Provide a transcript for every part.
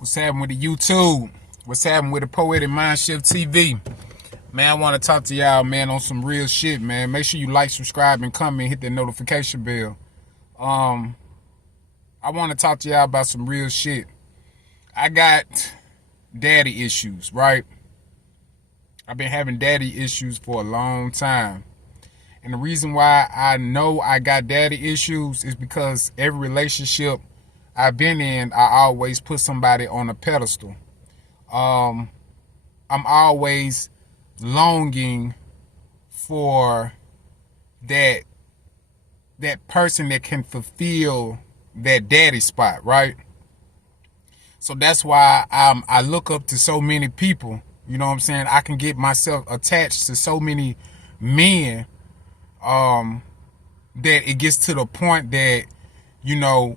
What's happening with the YouTube? What's happening with the Poetic Mindshift TV? Man, I want to talk to y'all, man, on some real shit, man. Make sure you like, subscribe, and comment, hit that notification bell. I want to talk to y'all about some real shit. I got daddy issues, right? I've been having daddy issues for a long time. And the reason why I know I got daddy issues is because every relationship I've been in, I always put somebody on a pedestal. I'm always longing for that person that can fulfill that daddy spot, right? So that's why I look up to so many people. You know what I'm saying? I can get myself attached to so many men that it gets to the point that, you know,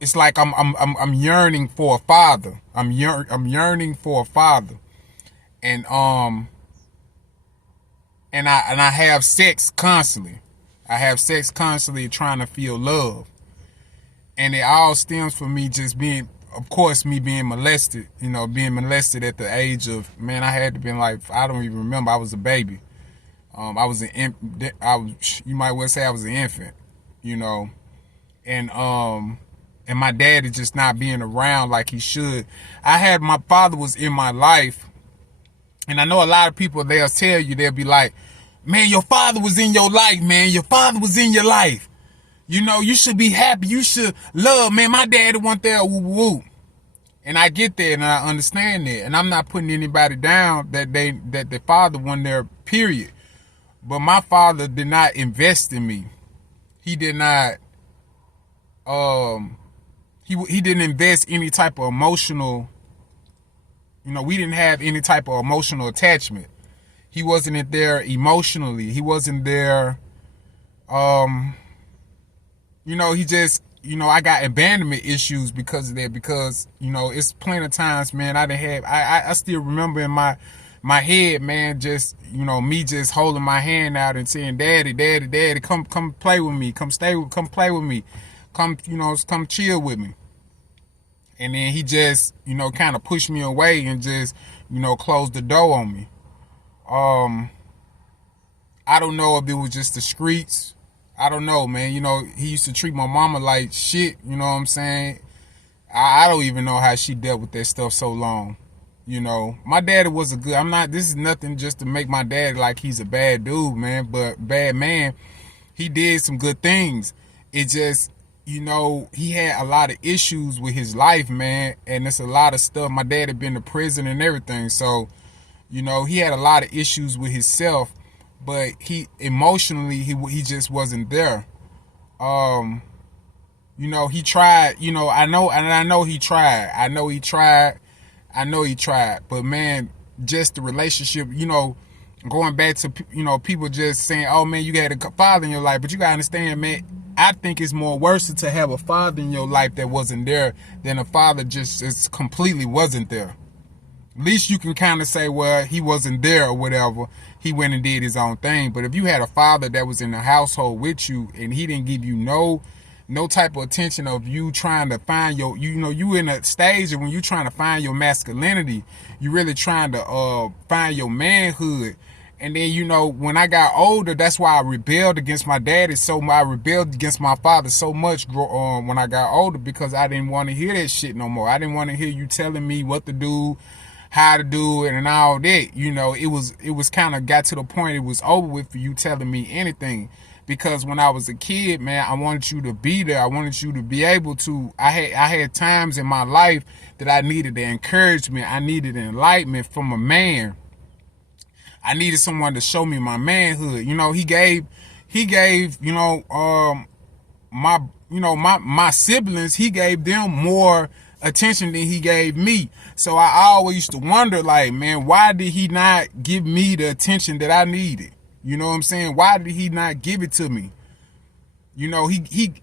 it's like I'm yearning for a father. I'm yearning for a father, and I have sex constantly. I have sex constantly trying to feel love, and it all stems from me just being, of course, me being molested. You know, being molested at the age of, man, I had to been like, I don't even remember. I was a baby. I was you might well say I was an infant. You know, and my dad is just not being around like he should. My father was in my life, and I know a lot of people, they'll tell you, they'll be like, man, your father was in your life, man. Your father was in your life. You know, you should be happy. You should love, man. My daddy went there, woo woo. And I get that, and I understand that. And I'm not putting anybody down that the father won there, period. But my father did not invest in me. He did not, he didn't invest any type of emotional, you know, we didn't have any type of emotional attachment. He wasn't there emotionally. He wasn't there, you know, he just, you know, I got abandonment issues because of that, because, you know, it's plenty of times, man, I still remember in my head, man, just, you know, me just holding my hand out and saying, daddy, daddy, daddy, come play with me, come play with me, come, you know, come chill with me. And then he just, you know, kind of pushed me away and just, you know, closed the door on me. I don't know if it was just the streets. I don't know, man. You know, he used to treat my mama like shit, you know what I'm saying? I don't even know how she dealt with that stuff so long. You know, my daddy was this is nothing just to make my dad like he's a bad dude, man, but bad man. He did some good things. It just, you know, he had a lot of issues with his life, man, and it's a lot of stuff. My dad had been to prison and everything, so, you know, he had a lot of issues with himself, but he emotionally, he just wasn't there. You know, he tried, you know, I know he tried, but man, just the relationship, you know, going back to, you know, people just saying, oh man, you had a father in your life, but you gotta understand, man, I think it's more worse to have a father in your life that wasn't there than a father just completely wasn't there. At least you can kind of say, well, he wasn't there or whatever. He went and did his own thing. But if you had a father that was in the household with you and he didn't give you no type of attention of you trying to find your, you know, you in a stage of when you're trying to find your masculinity, you're really trying to find your manhood. And then, you know, when I got older, that's why I rebelled against my daddy I rebelled against my father so much when I got older, because I didn't want to hear that shit no more. I didn't want to hear you telling me what to do, how to do it, and all that. You know, it was kind of got to the point it was over with for you telling me anything. Because when I was a kid, man, I wanted you to be there. I wanted you to be able to, I had times in my life that I needed the encouragement. I needed enlightenment from a man. I needed someone to show me my manhood. You know, he gave, you know, my siblings, he gave them more attention than he gave me. So I always used to wonder, like, man, why did he not give me the attention that I needed? You know what I'm saying? Why did he not give it to me? You know, he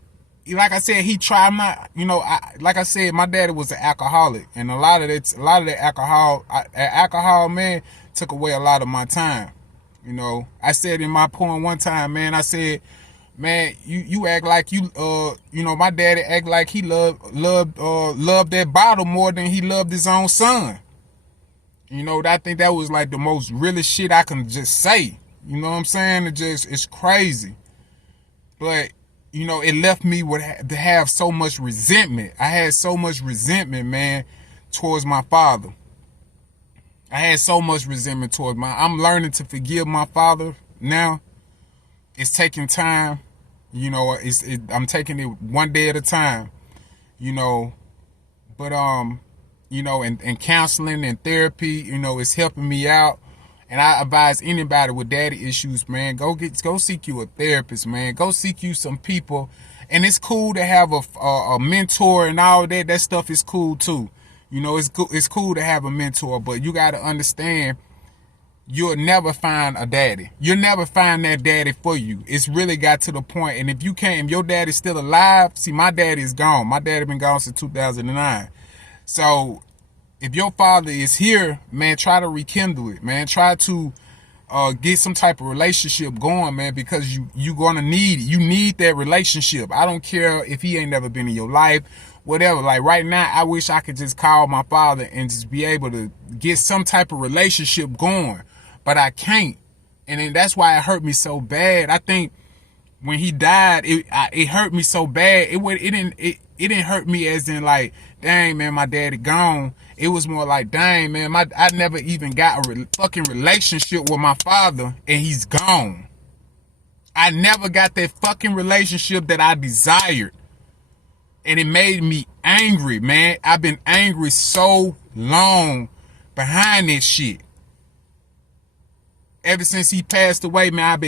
like I said, he tried. I'm not, you know, like I said, my daddy was an alcoholic, and a lot of that alcohol, man, took away a lot of my time. You know, I said in my poem one time, man, I said, man, you act like you know, my daddy act like he loved that bottle more than he loved his own son. You know, I think that was like the most realest shit I can just say. You know what I'm saying? It's crazy. But, you know, it left me to have so much resentment. I had so much resentment, man, towards my father. I had so much resentment towards I'm learning to forgive my father now. It's taking time. You know, I'm taking it one day at a time. You know, but you know, and counseling and therapy, you know, it's helping me out. And I advise anybody with daddy issues, man, go seek you a therapist, man. Go seek you some people. And it's cool to have a mentor and all that. That stuff is cool too. You know, it's cool to have a mentor, but you got to understand, you'll never find a daddy. You'll never find that daddy for you. It's really got to the point. And if your daddy's still alive, see, my daddy is gone. My daddy been gone since 2009. So if your father is here, man, try to rekindle it, man. Try to get some type of relationship going, man, because you gonna need it. You need that relationship. I don't care if he ain't never been in your life, whatever. Like right now, I wish I could just call my father and just be able to get some type of relationship going, but I can't. And then that's why it hurt me so bad. I think when he died, it hurt me so bad. It didn't hurt me as in like, dang, man, my daddy gone. It was more like, dang, man, I never even got a fucking relationship with my father, and he's gone. I never got that fucking relationship that I desired. And it made me angry, man. I've been angry so long behind this shit. Ever since he passed away, man,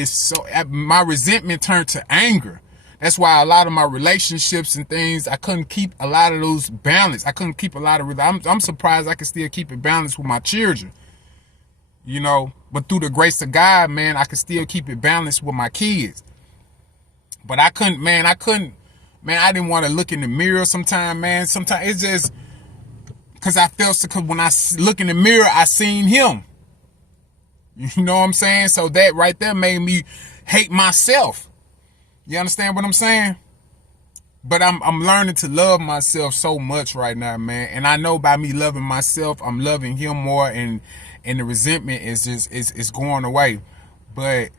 my resentment turned to anger. That's why a lot of my relationships and things, I couldn't keep a lot of those balanced. I couldn't keep a lot of, I'm surprised I can still keep it balanced with my children. You know, but through the grace of God, man, I can still keep it balanced with my kids. But I didn't want to look in the mirror sometimes, man. Sometimes it's just because I felt so, because when I look in the mirror, I seen him. You know what I'm saying? So that right there made me hate myself. You understand what I'm saying? But I'm learning to love myself so much right now, man. And I know by me loving myself, I'm loving him more, and the resentment is just it's going away. But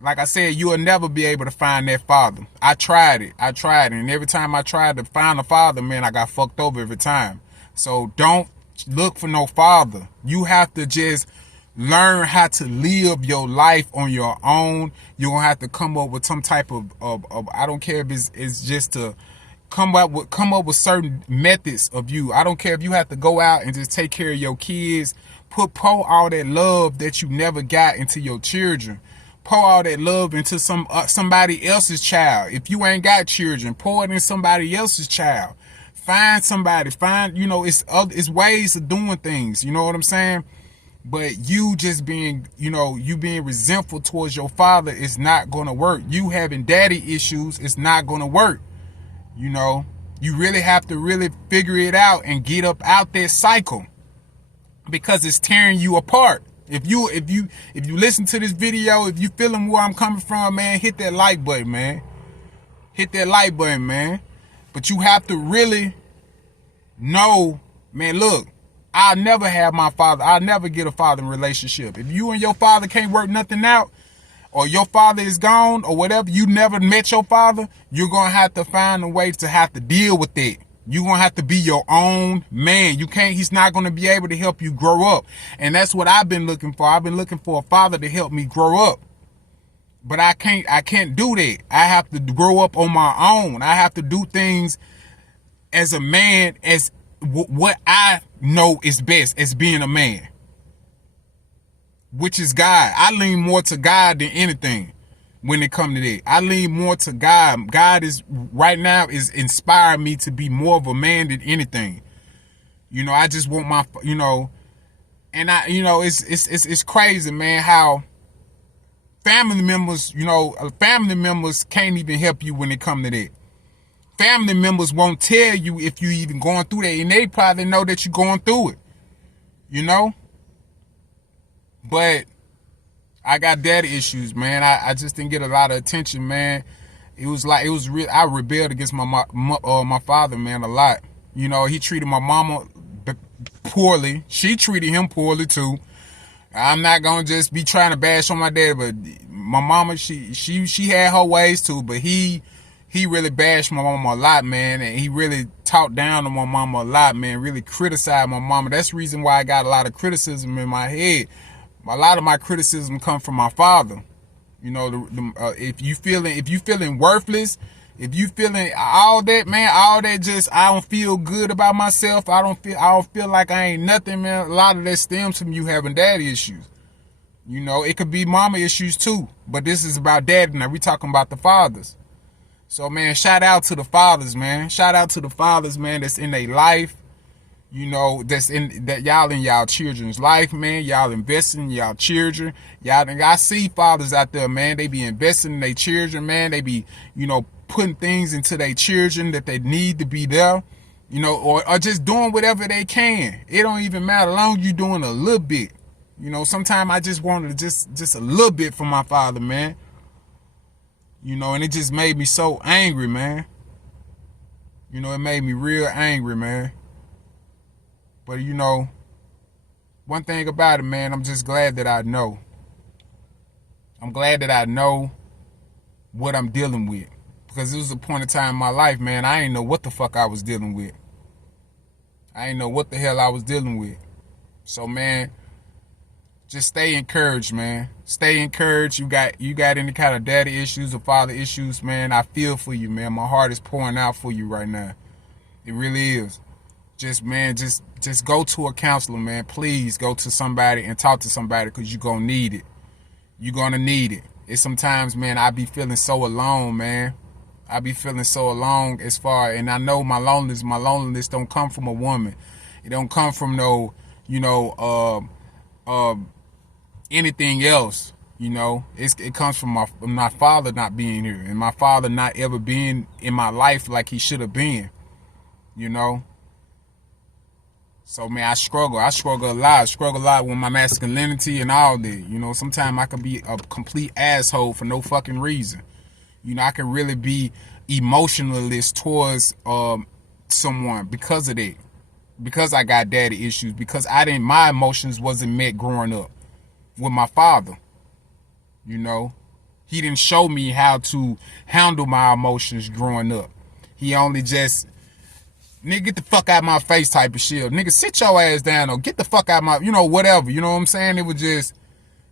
like I said, you will never be able to find that father. I tried it. And every time I tried to find a father, man, I got fucked over every time. So don't look for no father. You have to just learn how to live your life on your own. You're going to have to come up with some type of I don't care if it's just to come up with certain methods of you. I don't care if you have to go out and just take care of your kids. Pour all that love that you never got into your children. Pour all that love into somebody else's child. If you ain't got children, pour it in somebody else's child. Find somebody. You know, it's ways of doing things. You know what I'm saying? But you just being, you know, you being resentful towards your father is not going to work. You having daddy issues is not going to work. You know, you really have to really figure it out and get up out that cycle, because it's tearing you apart. If you listen to this video, if you feeling where I'm coming from, man, hit that like button, man. Hit that like button, man. But you have to really know, man, look, I'll never have my father. I'll never get a father relationship. If you and your father can't work nothing out, or your father is gone, or whatever, you never met your father, you're going to have to find a way to have to deal with it. You're going to have to be your own man. He's not going to be able to help you grow up. And that's what I've been looking for. I've been looking for a father to help me grow up. But I can't do that. I have to grow up on my own. I have to do things as a man, as what I know is best as being a man, which is God. I lean more to God than anything when it comes to that. I lean more to God. God is right now is inspiring me to be more of a man than anything. You know, I just want my, you know, and it's crazy, man, how family members can't even help you when it comes to that. Family members won't tell you if you even going through that, and they probably know that you're going through it, you know? But I got daddy issues, man. I just didn't get a lot of attention, man. It was real. I rebelled against my father, man, a lot. You know, he treated my mama poorly. She treated him poorly too. I'm not gonna just be trying to bash on my dad, but my mama, she had her ways too. But he really bashed my mama a lot, man, and he really talked down on my mama a lot, man. Really criticized my mama. That's the reason why I got a lot of criticism in my head. A lot of my criticism come from my father. You know, if you feeling worthless, if you feeling all that, man, all that, just I don't feel good about myself. I don't feel like I ain't nothing, man. A lot of that stems from you having daddy issues. You know, it could be mama issues too, but this is about daddy now. We talking about the fathers. So, man, shout out to the fathers, man. Shout out to the fathers, man, that's in their life. You know, y'all in y'all children's life, man. Y'all investing in y'all children. I see fathers out there, man. They be investing in their children, man. They be, you know, putting things into their children that they need to be there, you know, or just doing whatever they can. It don't even matter, as long as you doing a little bit. You know, sometimes I just wanted just a little bit from my father, man. You know, and it just made me so angry, man. You know, it made me real angry, man. But, you know, one thing about it, man, I'm just glad that I know. I'm glad that I know what I'm dealing with. Because it was a point in time in my life, man, I didn't know what the fuck I was dealing with. I didn't know what the hell I was dealing with. So, man, just stay encouraged, man. Stay encouraged. You got any kind of daddy issues or father issues, man, I feel for you, man. My heart is pouring out for you right now. It really is. Just, man, just go to a counselor, man. Please go to somebody and talk to somebody, because you're going to need it. You're going to need it. It's sometimes, man, I be feeling so alone, man. I be feeling so alone and I know my loneliness don't come from a woman. It don't come from no, you know, anything else, you know. It comes from my father not being here, and my father not ever being in my life like he should have been, you know. So, man, I struggle a lot. I struggle a lot with my masculinity and all that. You know, sometimes I can be a complete asshole for no fucking reason. You know, I can really be emotionalist towards someone because of that. Because I got daddy issues. Because my emotions wasn't met growing up with my father. You know, he didn't show me how to handle my emotions growing up. He only just, nigga, get the fuck out of my face type of shit. Nigga, sit your ass down or get the fuck out of my, you know, whatever. You know what I'm saying? It was just,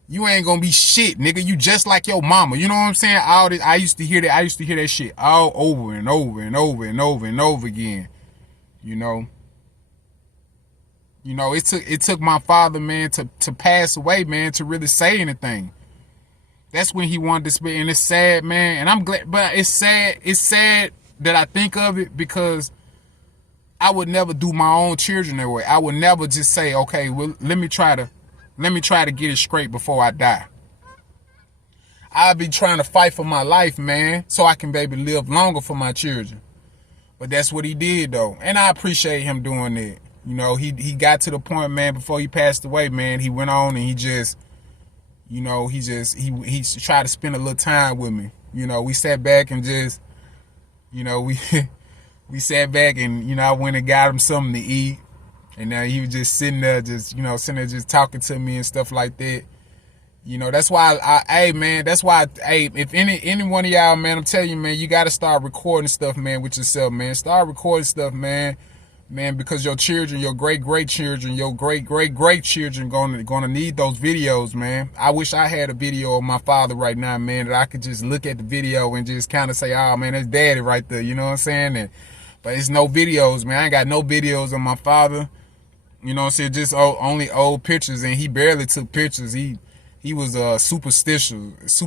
you ain't gonna be shit, nigga. You just like your mama. You know what I'm saying? All this, I used to hear that shit all over and over and over and over and over again. You know? You know, it took my father, man, to pass away, man, to really say anything. That's when he wanted to speak, and it's sad, man. And I'm glad, but it's sad that I think of it, because I would never do my own children that way. I would never just say, okay, well, let me try to get it straight before I die. I'll be trying to fight for my life, man, so I can maybe live longer for my children. But that's what he did, though. And I appreciate him doing that. You know, he got to the point, man, before he passed away, man, he went on and he just, you know, he tried to spend a little time with me. You know, we sat back and just, you know, we sat back and, you know, I went and got him something to eat. And now he was just sitting there, just talking to me and stuff like that. You know, that's why if any one of y'all, man, I'm telling you, man, you got to start recording stuff, man, with yourself, man. Start recording stuff, man, because your children, your great-great-children, your great-great-great-children gonna need those videos, man. I wish I had a video of my father right now, man, that I could just look at the video and just kind of say, oh, man, that's daddy right there, you know what I'm saying? But it's no videos, man. I ain't got no videos of my father. You know what I'm saying? Just only old pictures, and he barely took pictures. He was superstitious.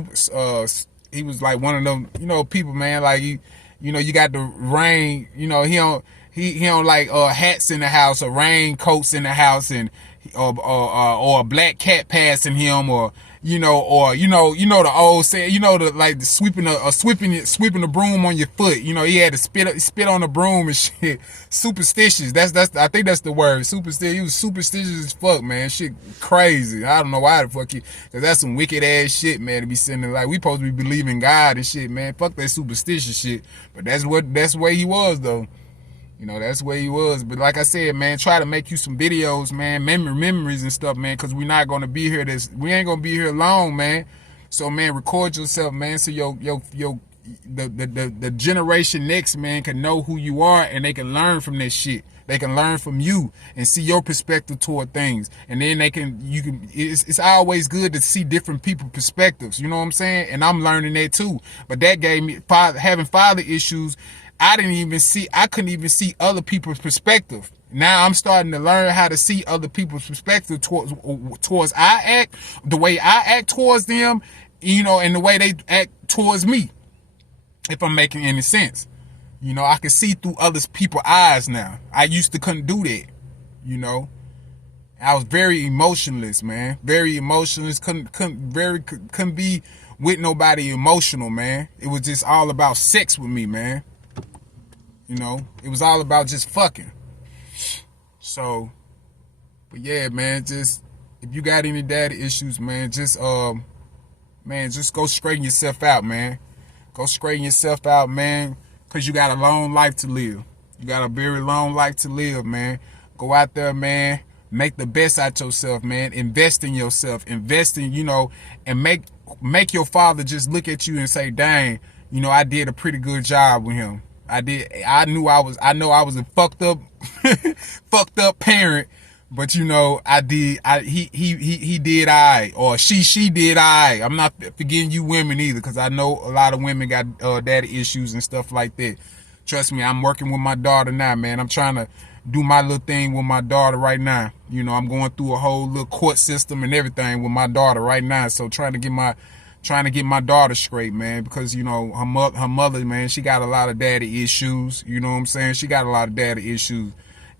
He was like one of them, you know, people, man. Like you know, you got the rain. You know, he don't like hats in the house or raincoats in the house, and or a black cat passing him, or or the old saying, the like the sweeping the broom on your foot. He had to spit on the broom and shit. Superstitious. That's I think that's the word. Superstitious. He was superstitious as fuck, man. Shit crazy. I don't know why the fuck cause that's some wicked ass shit, man, to be sitting there like we supposed to be believing God and shit, man. Fuck that superstitious shit. But that's the way he was though. That's where he was. But like I said, man, try to make you some videos, man, memories and stuff, man, because we're not gonna be here. We ain't gonna be here long, man. So, man, record yourself, man, so the generation next, man, can know who you are and they can learn from that shit. They can learn from you and see your perspective toward things, and then it's always good to see different people's perspectives. You know what I'm saying? And I'm learning that too. But that gave me having father issues. I couldn't even see other people's perspective. Now I'm starting to learn how to see other people's perspective towards the way I act towards them, and the way they act towards me. If I'm making any sense. I can see through other people's eyes now. I used to couldn't do that. I was very emotionless, man. Very emotionless. Couldn't be with nobody emotional, man. It was just all about sex with me, man. It was all about just fucking. So, but yeah, man, just if you got any daddy issues, man, just go straighten yourself out, man. Go straighten yourself out, man, because you got a long life to live. You got a very long life to live, man. Go out there, man. Make the best out yourself, man. Invest in yourself. Invest in, and make your father just look at you and say, dang, I did a pretty good job with him. I know I was a fucked up parent, but he did I, or she did I. I'm not forgetting you women either, because I know a lot of women got daddy issues and stuff like that. Trust me, I'm working with my daughter now, man. I'm trying to do my little thing with my daughter right now. I'm going through a whole little court system and everything with my daughter right now. So trying to get my daughter straight, man, because her mother, man, she got a lot of daddy issues. You know what I'm saying? She got a lot of daddy issues,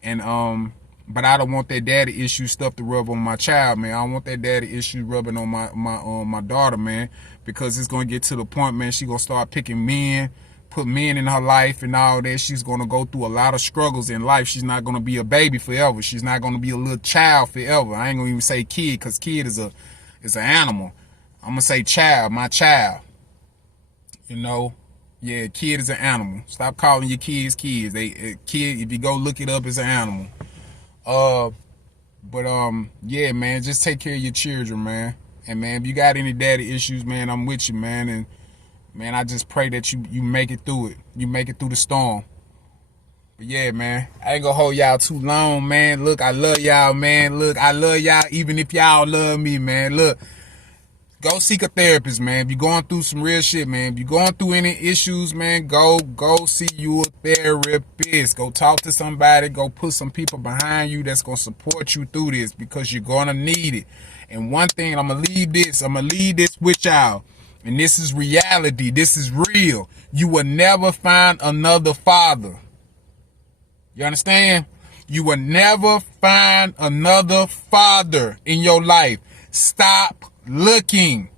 and but I don't want that daddy issue stuff to rub on my child, man. I don't want that daddy issue rubbing on my daughter, man, because it's gonna get to the point, man, she gonna start picking men, put men in her life and all that. She's gonna go through a lot of struggles in life. She's not gonna be a baby forever. She's not gonna be a little child forever. I ain't gonna even say kid, because kid is an animal. I'm gonna say child, my child. Yeah, kid is an animal. Stop calling your kids kids. Kid, if you go look it up, is an animal. Yeah, man, just take care of your children, man. And man, if you got any daddy issues, man, I'm with you, man. And man, I just pray that you make it through it. You make it through the storm. But yeah, man, I ain't gonna hold y'all too long, man. Look, I love y'all, man. Look, I love y'all even if y'all love me, man. Look. Go seek a therapist, man. If you're going through some real shit, man. If you're going through any issues, man, go see you a therapist. Go talk to somebody. Go put some people behind you that's going to support you through this, because you're going to need it. And one thing, I'm going to leave this with y'all. And this is reality. This is real. You will never find another father. You understand? You will never find another father in your life. Stop looking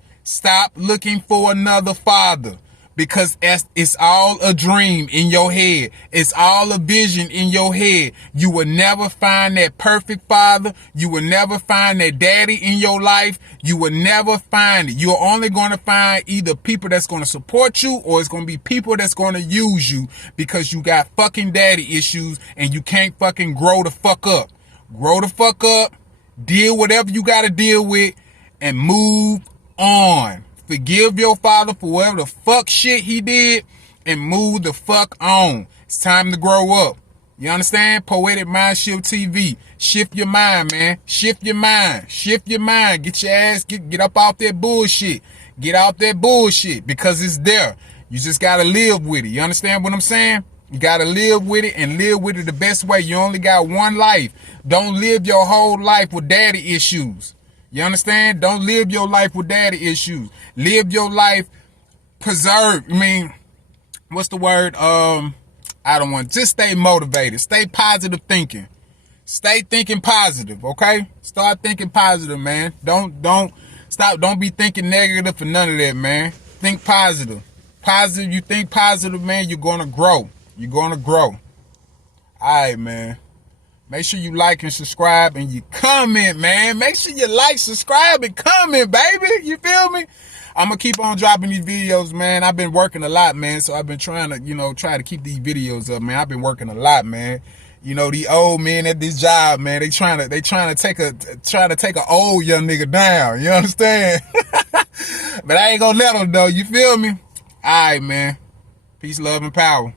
for another father, because it's all a dream in your head. It's all a vision in your head. You will never find that perfect father. You will never find that daddy in your life. You will never find it. You're only going to find either people that's going to support you, or it's going to be people that's going to use you, because you got fucking daddy issues and you can't fucking grow the fuck up. Grow the fuck up. Deal whatever you got to deal with. And move on. Forgive your father for whatever the fuck shit he did, and move the fuck on. It's time to grow up. You understand? Poetic Mind Shift TV. Shift your mind, man. Shift your mind. Shift your mind. Get your ass, get up off that bullshit. Get off that bullshit, because it's there. You just gotta live with it. You understand what I'm saying? You gotta live with it, and live with it the best way. You only got one life. Don't live your whole life with daddy issues. You understand? Don't live your life with daddy issues. Live your life preserved. What's the word? Just stay motivated. Stay positive thinking. Stay thinking positive, okay? Start thinking positive, man. Don't Stop. Don't be thinking negative for none of that, man. Think positive. Positive. You think positive, man, you're going to grow. You're going to grow. All right, man. Make sure you like and subscribe and you comment, man. Make sure you like, subscribe, and comment, baby. You feel me? I'm going to keep on dropping these videos, man. I've been working a lot, man. So I've been trying to, try to keep these videos up, man. I've been working a lot, man. The old men at this job, man, they trying to take a old young nigga down. You understand? But I ain't gonna let them though. You feel me? All right, man. Peace, love, and power.